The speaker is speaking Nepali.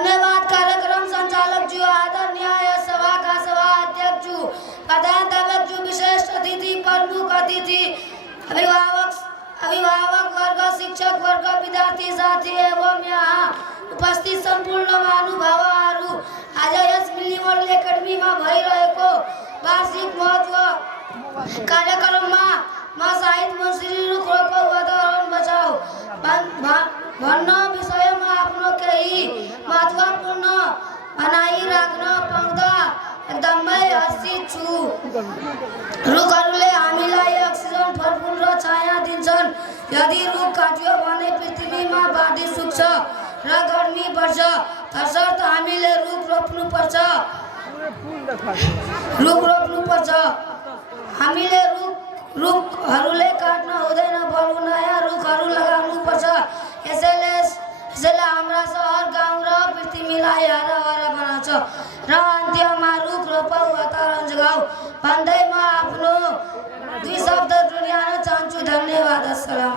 धन्यवाद कार्यक्रम संचालक जी, आदरणीय सभा का सभा अध्यक्ष जी, प्रधान जी, विशेष अतिथि, प्रमुख अतिथि, अभिभावक वर्ग, शिक्षक वर्ग, विद्यार्थी साथी एवं यहाँ उपस्थित सम्पूर्ण महानुभावहरू, आज यस मिल्ली मोडल एकाडेमीमा भइरहेको वार्षिक महत्व कार्यक्रममा म साहित्य मन्त्री रुख रोपौ वातावरण बचाऊ भन्न विषयमा आफ्नो केही महत्त्वपूर्ण भनाइराख्न पाउँदा एकदमै हर्षित छु। रुखहरूले हामीलाई अक्सिजन, फलफुल र छाया दिन्छन्। यदि रुख काटियो भने पृथ्वीमा बाढी सुक्छ र गर्मी बढ्छ। तसर्थ हामीले रुख रोप्नुपर्छ। हामीले रुखहरूले काट्न हुँदैन, बरु नयाँ रुखहरू लगाउनुपर्छ। यसैले हाम्रा सहर, गाउँ र पृथ्वीलाई हराभरा बनाउँछ र अन्त्यमा रुख रोपौ वातावरण जगाऊ भन्दै म आफ्नो 2 शब्द टुङ्ग्याउन चाहन्छु। धन्यवाद। अस्सलाम।